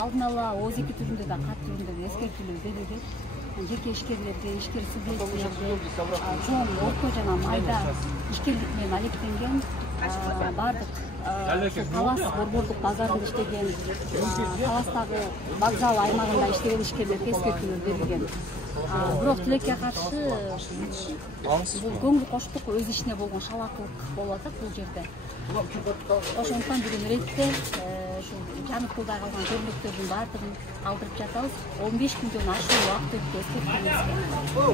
алдын ала ОЗК түрүндө да кат түрүндө да эскертүүлөр берилген. Жеке ишкерлерге, ишкер субъектилерге, чоң, орто жана майда ишкерлик менен алектенген бардык талас борбордук базарында иштеген, таластагы вокзал аймагында иштеген ишкерлерге эскертүүлөр берилген. Бирок тилекке каршы бул көңүл коштук өз ишине болгон шалаакылык болуп атат бул жерде. Ошондуктан бүгүн ретте ушул жанып кылдай калган көрмөктөрдүн баардыгын калтырып жатабыз. 15 күндөн ашуун убакыт өттү эскертүүбүзгө.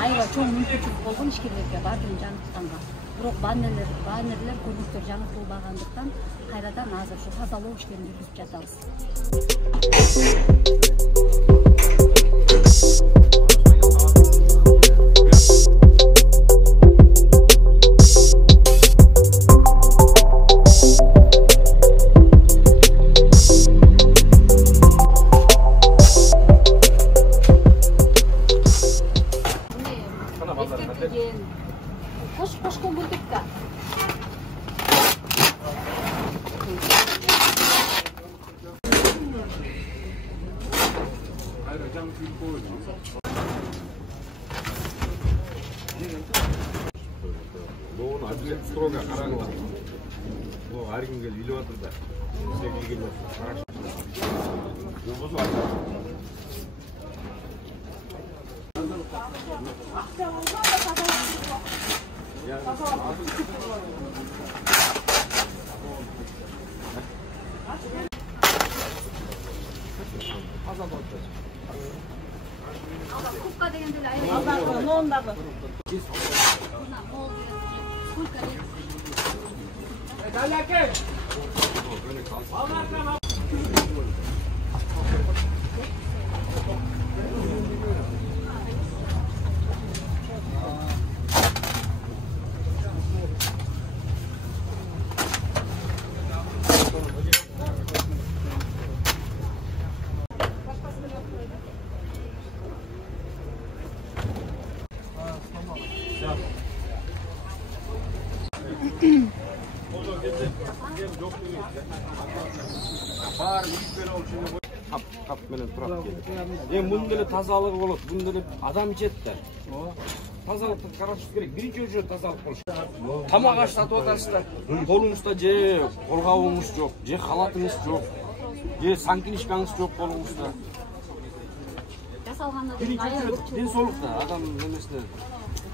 Аябай чоң мүмкүнчүлүк болгон ишкерлерге бардыгын жанытканга. Бирок баннерлер, көрмөктөр жанытылбагандыктан кайрадан азыр ушу тазалоо иштерин жүргүзүп жатабыз. Koş bulduk da. Doğun acil stroga karanlık. Bu her gün gel ilo atır da. Sevgili geliyor. Yolumuz var. Кубка дегенде эле айрым. Нондагы. Сколько лет? Далеке. Kap menen turap keldi. Bunda эле тазалыгы болот, bunda эле адам ичет да. Тазалыкты карашыбыз керек. Биринчи очередь тазалык болуш керек. Тамак аш сатып атасыздар. Колуңузда же колгабыңыз жок, же халатыңыз жок, же санкинишкаңыз жок колуңузда. Жасалгандан Биринчи очередь ден соолукта адам немесине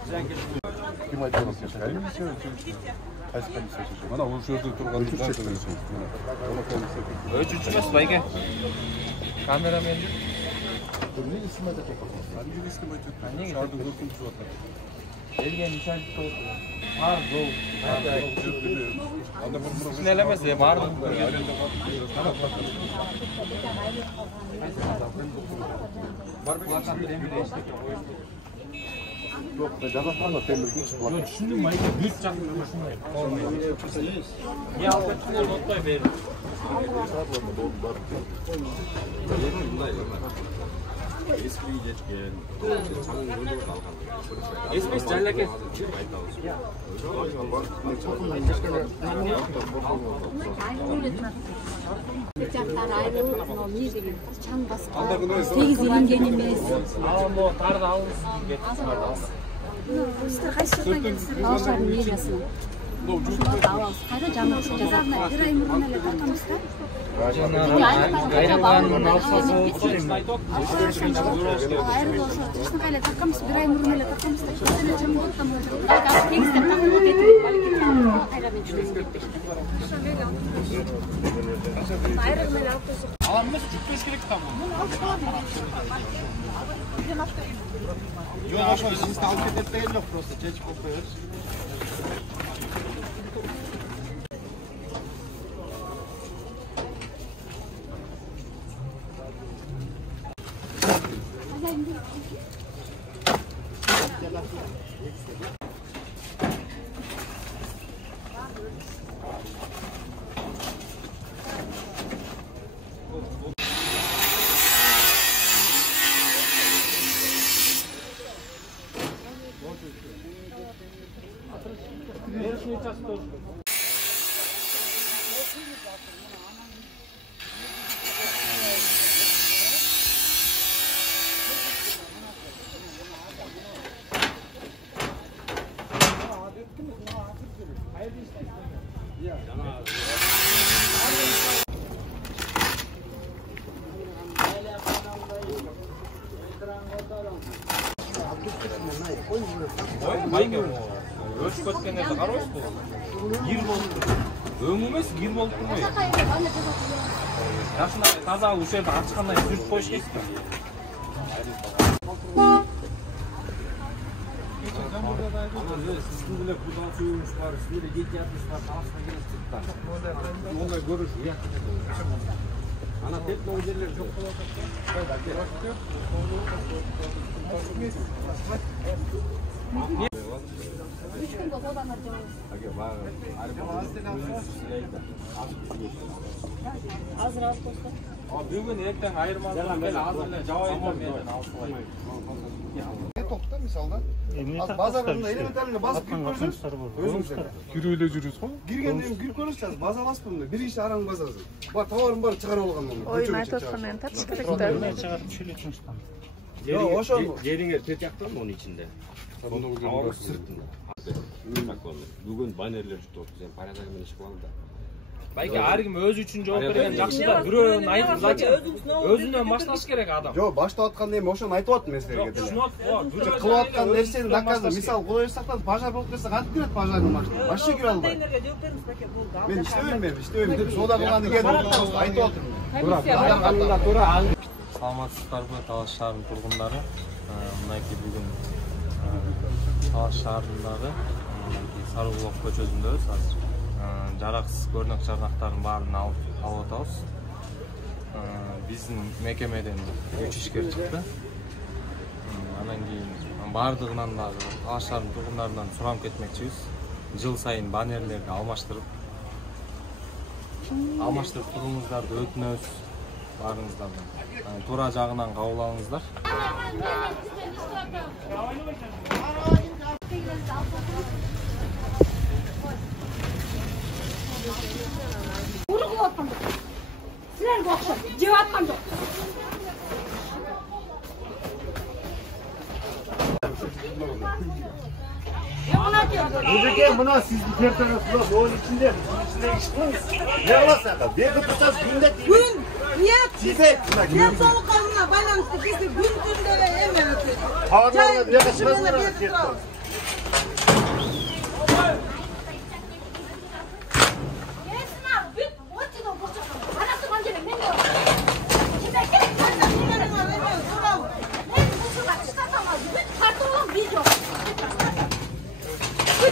зыянкечилик. Kim айтып комиссия Qaysi komissiya şeşiyor? Mana o жерде turgan Üçüncü mes bayga. Kameramen. Ne isim aytып жатат? Hangi isim aytып жатат? Шаардын көркүн түзүп атат. Элген нишанчы коюп. Бар, жол. Анда Син эле эмес, баардык Бар плакат темир эшикке коюп. Yok, жазатканда темир кич плакат. Yok, şimdi mayga büyük çakır şunday. Ne albatçılar notay verir. Eski jetken, çamın boyunda kalgan. Eski jallake. Жактары айрылып, эмне деген чаң басып, сегиз илинген эмес. Мо тарды алыңыз. Сиздер кайсы жактан келипсиздер? Алшардын мэриясынан. Ушуларды алабыз. Кайра жаңыртып жазарына бир ай мурун эле таркамыз да. Айрылганын алсасы болсо эми. Айрылып ошо тышныкай эле таркамыз, бир ай мурун эле таркамыз да. Чын эле чаң болуп да болот. Азыр тегиздеп таркалып кетип, балким кайра мен чүрүп кетти. Айрылып эле алып келсе. Алам эмес, жүктөш керек там. Yok, ошо сизди алып кетет деген жок, просто чечип коюп коебуз. майге өшіп кеткен нәрсе қарайсыз гир болып тұр. Өң емес, гир болып тұр ғой. Жашына таза осы жерді ашқандай сүріп қойыш керек. Sizin bile buradan suyumuz var, sizin de gece yatmış var, talasına gelip çıktılar. Onunla görürsün ya. Ana tepki o yerler çok kolay. Hazır az kosta. Бүгін ертең айырмасы мен азырына жауайын менен алып қояйын. Топта мисалда. Базарында элементарный басып кирип көрсөңүз, өзүңүздөр Кирүүлө жүрүз го? киргенден кирип көрөсүз, база баспын да. Биринчи араң базасы. Бар товарым бар чыгарып алган мен. Oyun aytayotgandan tartish kerak da. Yo, ошону. Жериңе тет яктан onun içinde. Tavuk sırtında. Bugün bannerler tuttu. Sen parada mı iş kıldı? Байке әркім өзі үшін жауап берген жақсы да біреуін айтып зачем өзінен башташ керек адам. Жо, баштап аткан эми ошону айтып атам мен силерге деле. Кылып аткан нерсени наказы, мисалы кудой сактан пожар болуп кетсе кантип кирет пожарный машина? Вообще кире албайт. Мен иштебейм деп соода кылган экен айтып атам. Саламатсыздар бу Талас шаарынын тургундары. Мынакей бүгүн Талас шаарындагы Сарыбулак көчөсүндөбүз азыр. Жараксыз көрнөк жарнактардын баарын алып атабыз. Биздин мекемеден 3 ишкер чыкты. Анан кийин бардыгынан дагы Талас шаарынын тургундарынан суранып кетмекчибиз. Жыл сайын баннерлерди алмаштырып туруңуздарды өтүнөбүз баарыңыздардан. Туура жагынан кабыл алыңыздар. Uruk atkan yok. Sizlerge okşar. Cevap atkan yok. Buradaki buna siz bir tertemiz kulak onun içinde iştiniz. Ne olasın? Bir kıpırtaz günde değil. Gün, niye? Size Niye soğuk kalına bayramlısı bizi gün günde de hemen ötüyor. havarlarına bir yakışmaz mı?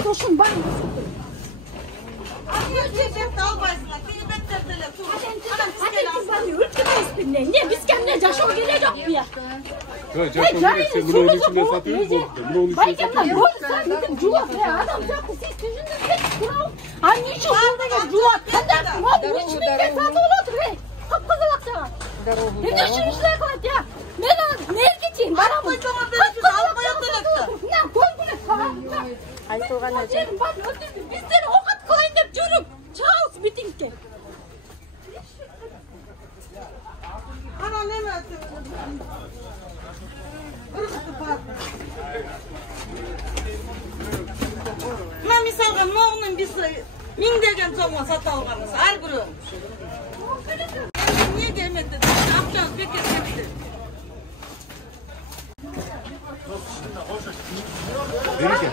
Koşun bana. Ne biz kendine yaşam gelecek mi ya? Ya Jason sen bunu onun içinde satıyoruz mu? Bunu onun içinde satıyoruz mu? Sen cuvak ya adam yaptı siz yüzünden tek kural. Anne şu burada cuvak kadar var bu içinde satı olur he. Kapkazalak sana. Ne düşünüyorsun sen ya? Ben nereye geçeyim? Bana mı? Ne koydun? Айтылган эже. Биздер окат кылайын деп жүрүп, чыгабыз митингге. Ana ne mi Ben misalga noğunun biz mingdegen soğuma sata alganız, her biri. Niye gelmedi? Yapacağız, bekir hepsi. Verirken.